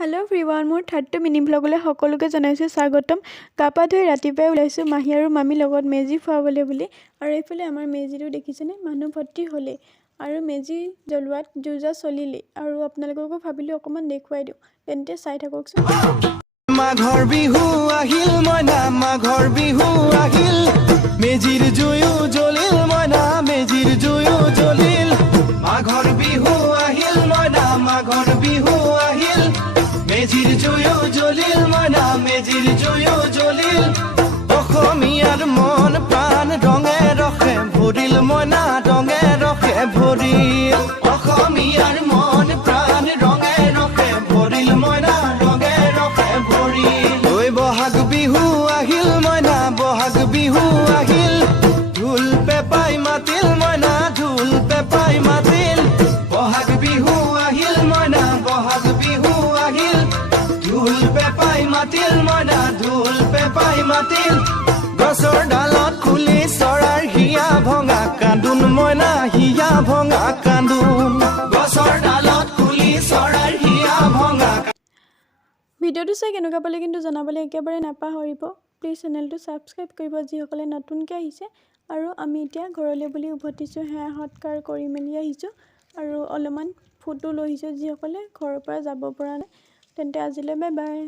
Hello' everyone, মোৰ third mini ভ্লগলৈ সকলোকে জনাইছোঁ স্বাগতম। গা পা ধুই ৰাতিপুৱাই ওলাইছোঁ মাহী আৰু মামী লগত মেজি ফুৱাবলৈ বুলি। আৰু এইফালে আমাৰ মেজিটো দেখিছেনে, মানুহ ভৰ্তি হ'লেই আৰু মেজি জ্বলোৱাত যো-জা চলিলেই। আৰু আপোনালোককো ভাবিলোঁ অকণমান দেখুৱাই দিওঁ, তেন্তে চাই থাককচোন। মাঘৰ বিহু আহিল মইনা, মাঘৰ বিহু আহিল, মেজিৰ জুয়ো জ্বলিল মইনা, মেজিৰ জুয়ো জ্বলিল। মাঘৰ বিহু আহিল মইনা, মাঘৰ বিহু আহিল, মেজিৰ জুয়ো জ্বলিল মইনা, মেজিৰ জুয়ো জ্বলিল। অসমীয়াৰ মন প্ৰাণ ৰঙে ৰসে ভৰিল মইনা, ৰঙে ৰসে ভৰিল। অসমীয়াৰ মন প্ৰাণ ৰঙে ৰসে ভৰিল মইনা, ৰঙে ৰসে ভৰিল। ঐ বহাগ বিহু আহিল মইনা, বহাগ বিহু আহিল, ঢোল পেপাই মাতিল মইনা, ঢোল পেপাই মাতিল। বহাগ বিহু আহিল মইনা, বহাগ বিহু আহিল, ঢোল পেপাই মাতিল মইনা, ঢোল পেপাই মাতিল। গছৰ ডালত খুলি চৰাৰ হিয়া ভঙা কান্দোন মইনা, হিয়া ভঙা কান্দোন। গছৰ ডালত খুলি চৰাৰ হিয়া ভঙা। ভিডিঅ'টো চাই কেনেকুৱা পালে কিন্তু জনাবলৈ একেবাৰে নাপাহৰিব। প্লিজ চেনেলটো ছাবস্ক্ৰাইব কৰিব যিসকলে নতুনকৈ আহিছে। আৰু আমি এতিয়া ঘৰলৈ বুলি উভতিছোঁ, সেৱা সৎকাৰ কৰি মেলি আহিছোঁ আৰু অলপমান ফটো লৈ আহিছোঁ যিসকলে ঘৰৰ পৰা যাব পৰা নাই। তেন্তে আজিলৈ বাই বাই।